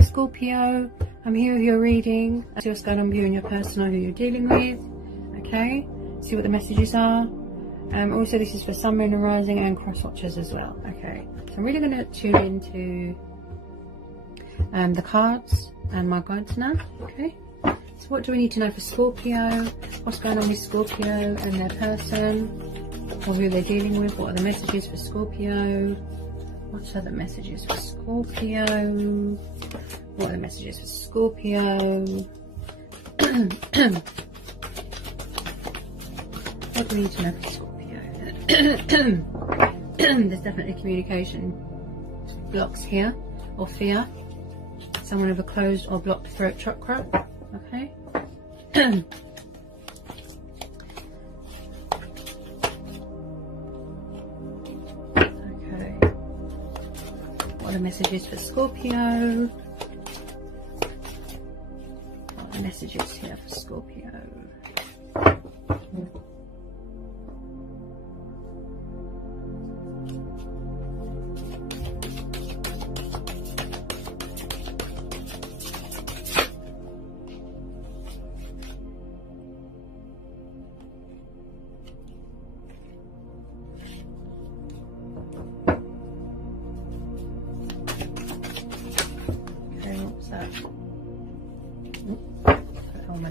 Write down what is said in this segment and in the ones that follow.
Hi Scorpio, I'm here with your reading. See what's going on with you and your person, who you're dealing with. Okay, see what the messages are. Also, this is for Sun, Moon and Rising and cross watchers as well. Okay, so I'm really going to tune into the cards and my guides now. Okay, so what do we need to know for Scorpio? What's going on with Scorpio and their person, or who they're dealing with? What are the messages for Scorpio? What are the messages for Scorpio? What are the messages for Scorpio? What do we need to know for Scorpio? There's definitely communication blocks here, or fear. Someone with a closed or blocked throat chakra. Okay. What are the messages for Scorpio? What are the messages here for Scorpio?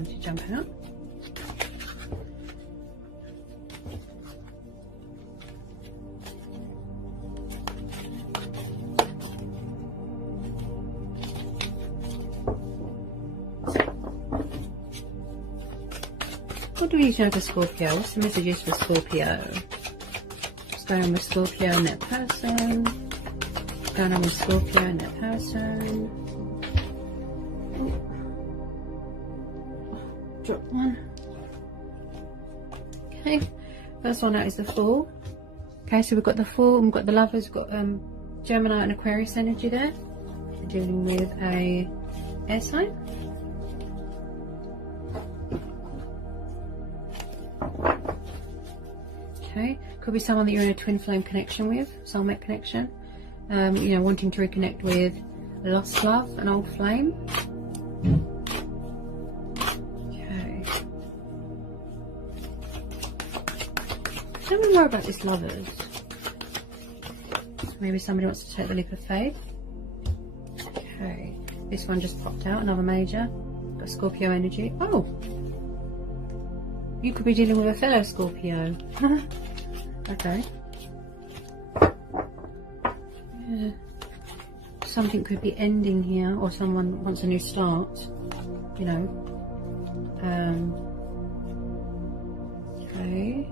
To jump out. What do we need to know for Scorpio? What's the messages for Scorpio? What's going on with Scorpio and their person? What's going on with Scorpio and their person? Drop one. Okay, first one out is the Fool. Okay, so we've got the Fool and we've got the Lovers. We've got Gemini and Aquarius energy there. We're dealing with a air sign. Okay, could be someone that you're in a twin flame connection with, soulmate connection. You know, wanting to reconnect with a lost love, an old flame. Tell me more about this Lovers. Maybe somebody wants to take the leap of faith. Okay, this one just popped out, another major. Got Scorpio energy. Oh, you could be dealing with a fellow Scorpio. Okay. Yeah. Something could be ending here, or someone wants a new start. You know. Okay.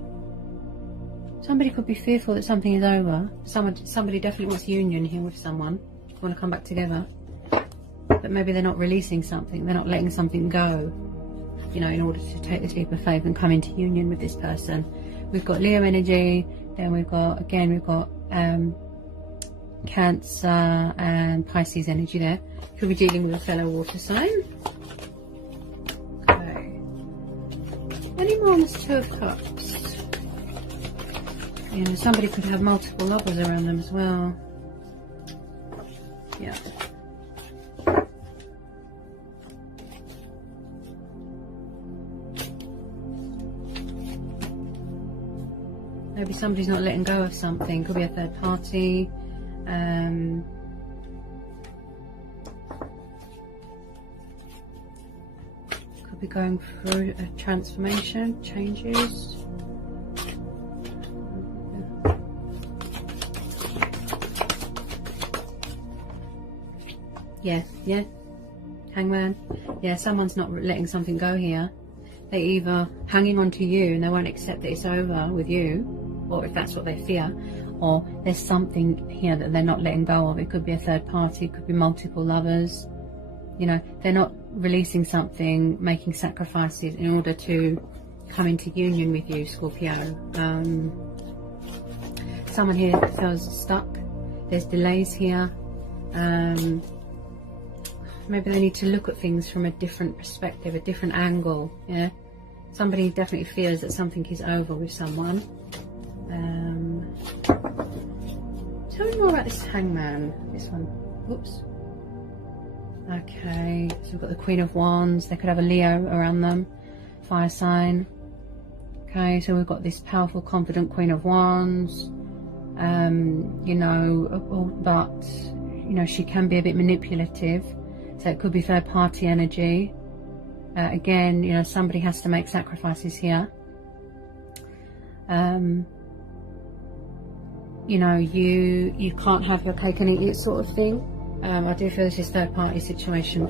Somebody could be fearful that something is over. Somebody definitely wants union here with someone. Want to come back together. But maybe they're not releasing something. They're not letting something go. You know, in order to take this leap of faith and come into union with this person. We've got Leo energy. Then we've got, again, we've got Cancer and Pisces energy there. Could be dealing with a fellow water sign. Okay. Any more on this Two of Cups? And somebody could have multiple lovers around them as well. Yeah. Maybe somebody's not letting go of something. Could be a third party. Could be going through a transformation, changes. Yeah, Hangman. Yeah, someone's not letting something go here. They're either hanging on to you and they won't accept that it's over with you, or if that's what they fear, or there's something here that they're not letting go of. It could be a third party, it could be multiple lovers. You know, they're not releasing something, making sacrifices in order to come into union with you, Scorpio. Someone here feels stuck. There's delays here. Maybe they need to look at things from a different perspective, a different angle. Yeah, somebody definitely fears that something is over with someone. Tell me more about this Hangman. This one. Oops. Okay, so we've got the Queen of Wands. They could have a Leo around them, fire sign. Okay, so we've got this powerful, confident Queen of Wands. You know, but, you know, she can be a bit manipulative. So it could be third party energy. Again, you know, somebody has to make sacrifices here. You know, you can't have your cake and eat it sort of thing. I do feel this is third party situation.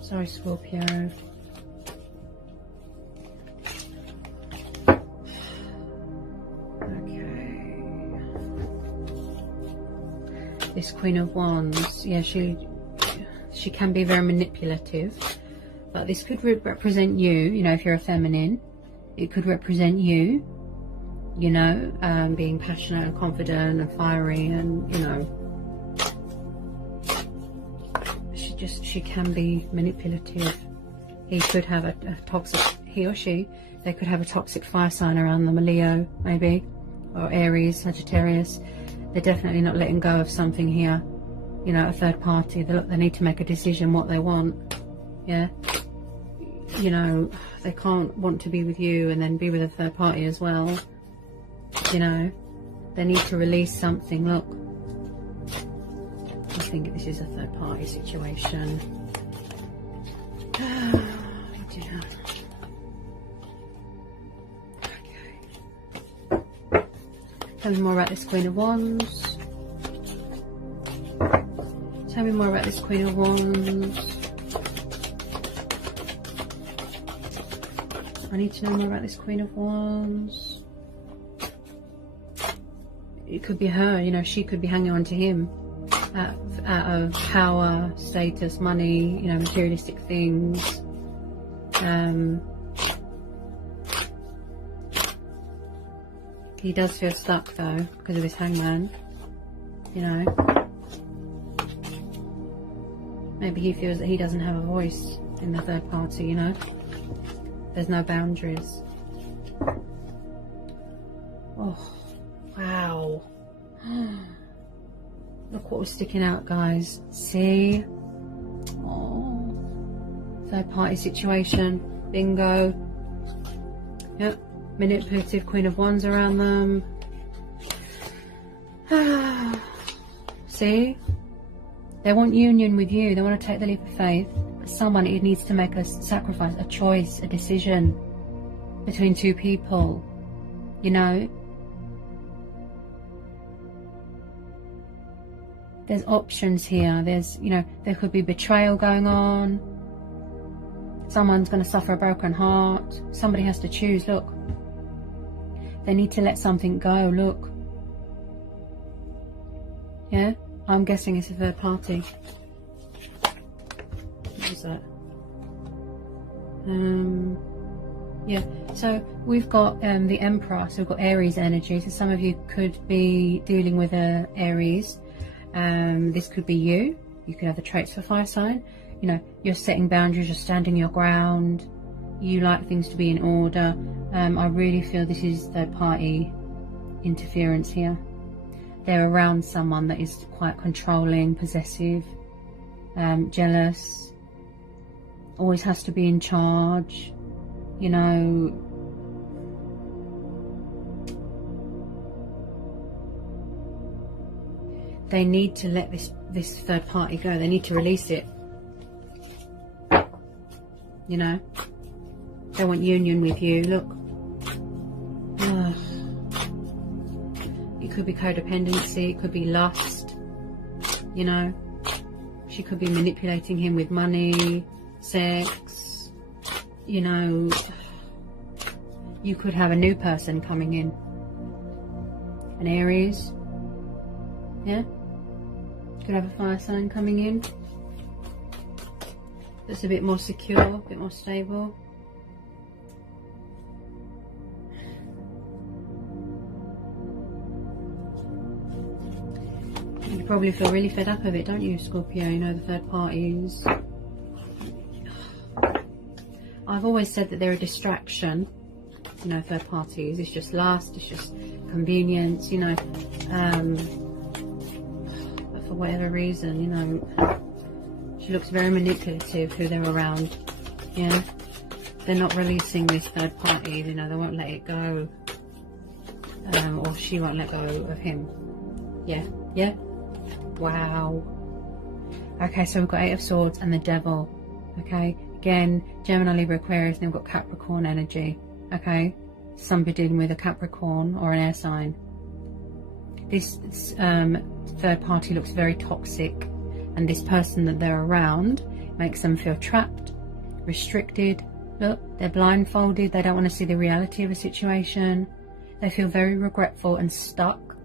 Sorry, Scorpio. Okay. This Queen of Wands, yeah, she can be very manipulative, but this could represent you. You know, if you're a feminine, it could represent you. You know, being passionate and confident and fiery, and you know, she can be manipulative. He could have a toxic, he or she, they could have a toxic fire sign around them, a Leo maybe, or Aries, Sagittarius. They're definitely not letting go of something here. You know, a third party, they need to make a decision what they want. Yeah, you know, they can't want to be with you and then be with a third party as well. You know, they need to release something. Look, I think this is a third party situation. Oh dear. Okay. Tell me more about this Queen of Wands. Tell me more about this Queen of Wands. I need to know more about this Queen of Wands. It could be her, you know, she could be hanging on to him out of power, status, money, you know, materialistic things. He does feel stuck though because of his hangman, you know. Maybe he feels that he doesn't have a voice in the third party, you know. There's no boundaries. Oh. Wow. Look what was sticking out, guys. See? Oh. Third party situation. Bingo. Yep. Manipulative Queen of Wands around them. See? They want union with you. They want to take the leap of faith. But someone, it needs to make a sacrifice, a choice, a decision between two people. You know? There's options here. There's, you know, there could be betrayal going on. Someone's going to suffer a broken heart. Somebody has to choose. Look. They need to let something go. Look. Yeah? I'm guessing it's a third party. What was that? Yeah. So we've got the Emperor. So we've got Aries energy. So some of you could be dealing with Aries. This could be you. You could have the traits for fire sign. You know, you're setting boundaries, you're standing your ground, you like things to be in order. I really feel this is third party interference here. They're around someone that is quite controlling, possessive, jealous, always has to be in charge, you know. They need to let this third party go. They need to release it. You know? They want union with you. Look. Ugh. It could be codependency. It could be lust. You know? She could be manipulating him with money, sex. You know? You could have a new person coming in. An Aries. Yeah? Could have a fire sign coming in that's a bit more secure, a bit more stable. You probably feel really fed up of it, don't you, Scorpio? You know, the third parties. I've always said that they're a distraction. You know, third parties. It's just lust, it's just convenience, you know. whatever reason, you know. She looks very manipulative, who they're around. Yeah, they're not releasing this third party, you know, they won't let it go. Or she won't let go of him. Yeah, yeah. Wow. Okay, so we've got Eight of Swords and the Devil. Okay, again, Gemini, Libra, Aquarius, and we've got Capricorn energy. Okay, somebody dealing with a Capricorn or an air sign. This third party looks very toxic, and this person that they're around makes them feel trapped, restricted. Look, they're blindfolded, they don't want to see the reality of a situation. They feel very regretful and stuck.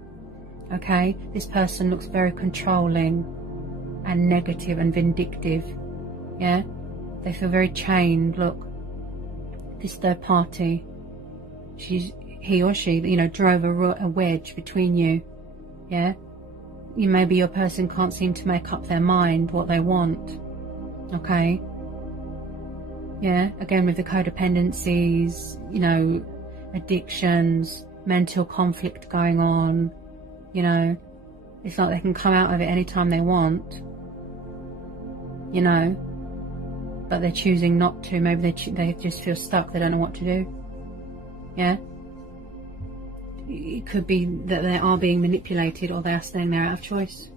Okay, this person looks very controlling and negative and vindictive. Yeah, they feel very chained. Look, this third party, he or she, you know, drove a wedge between you. Yeah, maybe your person can't seem to make up their mind what they want. Okay, yeah, again with the codependencies, you know, addictions, mental conflict going on. You know, it's like they can come out of it anytime they want, you know, but they're choosing not to. Maybe they just feel stuck, they don't know what to do. Yeah, it could be that they are being manipulated, or they are staying there out of choice.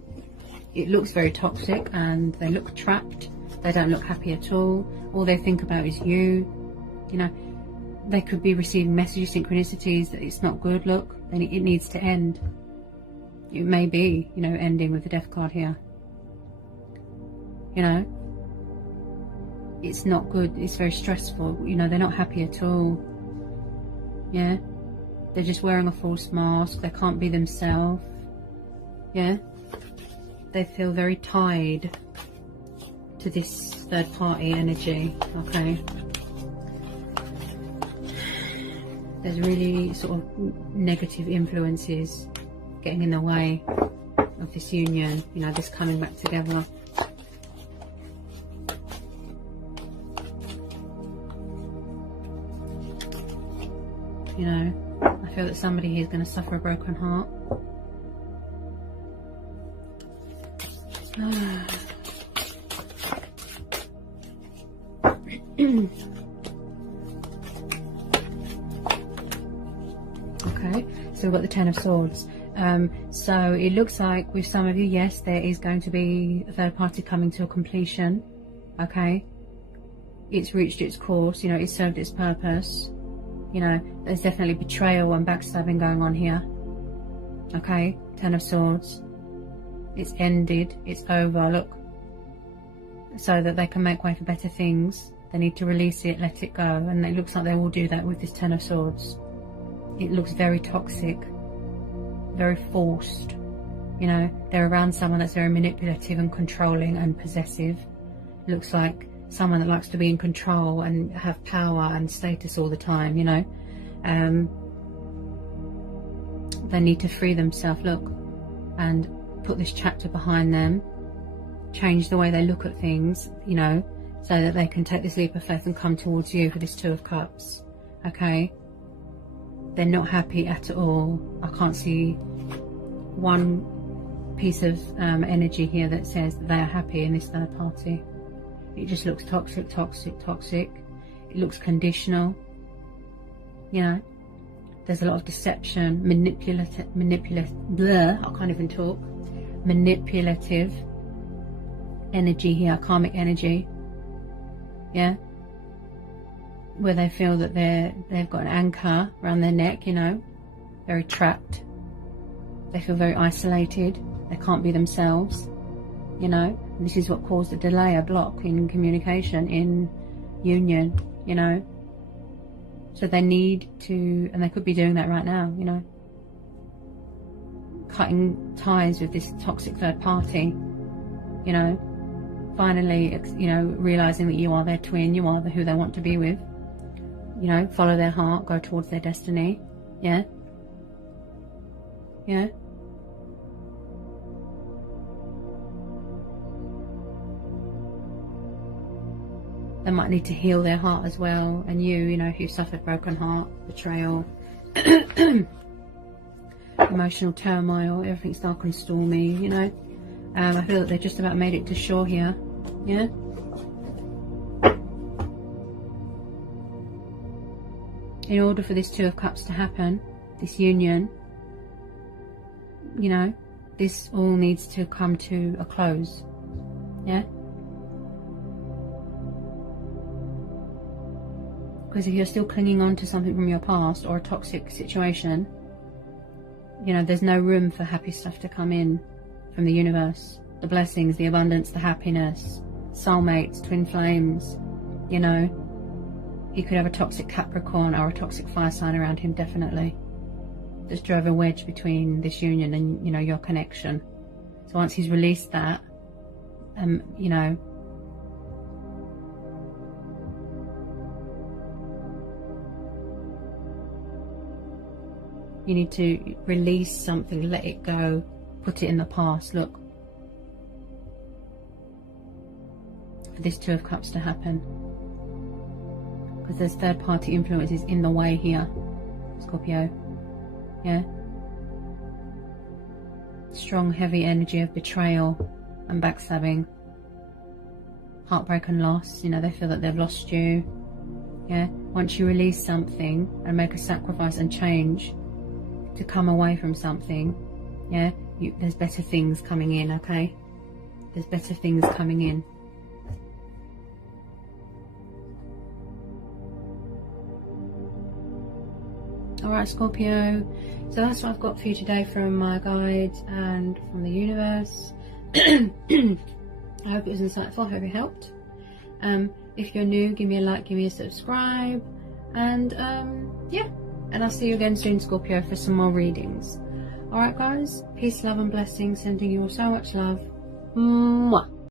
It looks very toxic, and they look trapped. They don't look happy at all. All they think about is you. You know, they could be receiving messages, synchronicities that it's not good. Look, and it needs to end. It may be, you know, ending with the Death card here. You know, it's not good. It's very stressful. You know, they're not happy at all. Yeah, they're just wearing a false mask. They can't be themselves. Yeah, they feel very tied to this third party energy. Okay, there's really sort of negative influences getting in the way of this union, you know, this coming back together. You know, I feel that somebody here is going to suffer a broken heart. Okay, so we've got the Ten of Swords. So it looks like with some of you, yes, there is going to be a third party coming to a completion. Okay, it's reached its course, you know, it's served its purpose. You know, there's definitely betrayal and backstabbing going on here. Okay, Ten of Swords. It's ended, it's over. Look, so that they can make way for better things, they need to release it, let it go, and it looks like they will do that with this Ten of Swords. It looks very toxic, very forced. You know, they're around someone that's very manipulative and controlling and possessive. Looks like someone that likes to be in control and have power and status all the time, you know. They need to free themselves, look, and put this chapter behind them, change the way they look at things, you know, so that they can take this leap of faith and come towards you for this Two of Cups. Okay, they're not happy at all. I can't see one piece of energy here that says that they are happy in this third party. It just looks toxic, toxic, toxic. It looks conditional. You know, there's a lot of deception, manipulative, blah, I can't even talk. Manipulative energy here, karmic energy. Yeah, where they feel that they've got an anchor around their neck, you know, very trapped. They feel very isolated. They can't be themselves, you know. And this is what caused a delay, a block in communication, in union, you know. So they need to, and they could be doing that right now, you know, cutting ties with this toxic third party, you know, finally, you know, realizing that you are their twin, you are who they want to be with, you know, follow their heart, go towards their destiny. Yeah, yeah. They might need to heal their heart as well, and you know, who suffered broken heart, betrayal, emotional turmoil, everything's dark and stormy, you know. I feel that they've just about made it to shore here. Yeah. In order for this Two of Cups to happen, this union, you know, this all needs to come to a close. Yeah. Because if you're still clinging on to something from your past or a toxic situation, you know, there's no room for happy stuff to come in from the universe. The blessings, the abundance, the happiness, soulmates, twin flames, you know. He could have a toxic Capricorn or a toxic fire sign around him, definitely. Just drove a wedge between this union and, you know, your connection. So once he's released that, you know, you need to release something, let it go, put it in the past. Look, for this Two of Cups to happen, because there's third-party influences in the way here, Scorpio. Yeah, strong, heavy energy of betrayal and backstabbing, heartbreak and loss. You know, they feel that they've lost you. Yeah, once you release something and make a sacrifice and change to come away from something, yeah, there's better things coming in. Okay, there's better things coming in. Alright, Scorpio, so that's what I've got for you today from my guides and from the universe. I hope it was insightful, I hope it helped. If you're new, give me a like, give me a subscribe, and yeah, and I'll see you again soon, Scorpio, for some more readings. Alright guys, peace, love and blessings, sending you all so much love. Mwah.